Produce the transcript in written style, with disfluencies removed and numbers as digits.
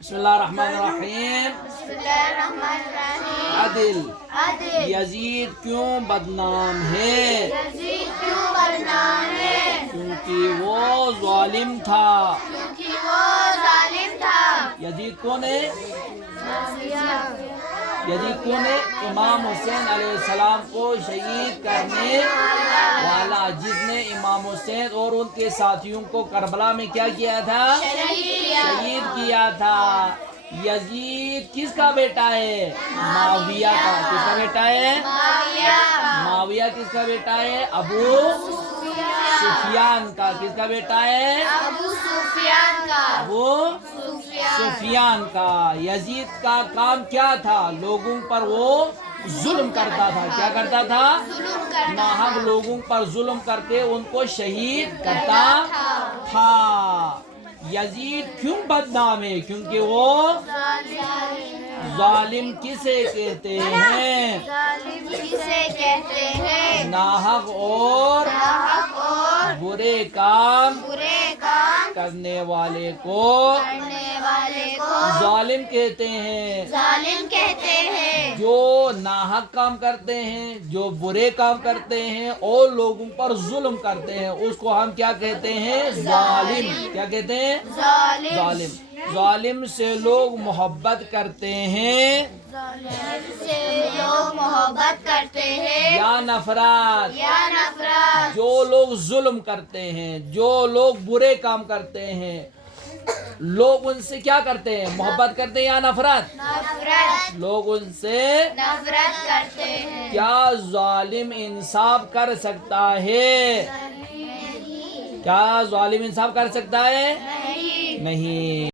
بسم اللہ الرحمن الرحیم. عدل. یزید کیوں بدنام ہے؟ کیونکہ وہ ظالم تھا. یزید کون ہے؟ یزید کون ہے؟ امام حسین علیہ السلام کو شہید کرنے والا، جس نے امام حسین اور ان کے ساتھیوں کو کربلا میں کیا کیا تھا؟ شہید کیا تھا. یزید کس کا بیٹا ہے؟ معاویہ کا. کس کا بیٹا ہے؟ معاویہ کس کا بیٹا ہے؟ ابو سفیان کا. کس کا بیٹا ہے؟ ابو سفیان کا. یزید کا کام کیا تھا؟ لوگوں پر وہ ظلم کرتا تھا. کیا کرتا تھا؟ ناحق لوگوں پر ظلم کرتے ان کو شہید کرتا تھا. یزید کیوں بدنام ہے؟ کیونکہ وہ ظالم کسے کہتے ہیں؟ ناحق اور برے کام کرنے والے کو ظالم کہتے ہیں. جو ناحق کام کرتے ہیں، جو برے کام کرتے ہیں اور لوگوں پر ظلم کرتے ہیں، اس کو ہم کیا کہتے ہیں؟ ظالم. کیا کہتے ہیں؟ ظالم. ظالم سے لوگ محبت کرتے ہیں یا نفرت؟ جو لوگ ظلم کرتے ہیں، جو لوگ برے کام کرتے ہیں، لوگ ان سے کیا کرتے ہیں؟ محبت کرتے ہیں یا نفرت؟ لوگ ان سے نفرت کرتے ہیں. کیا ظالم انصاف کر سکتا ہے؟ کیا ظالم انصاف کر سکتا ہے؟ نہیں.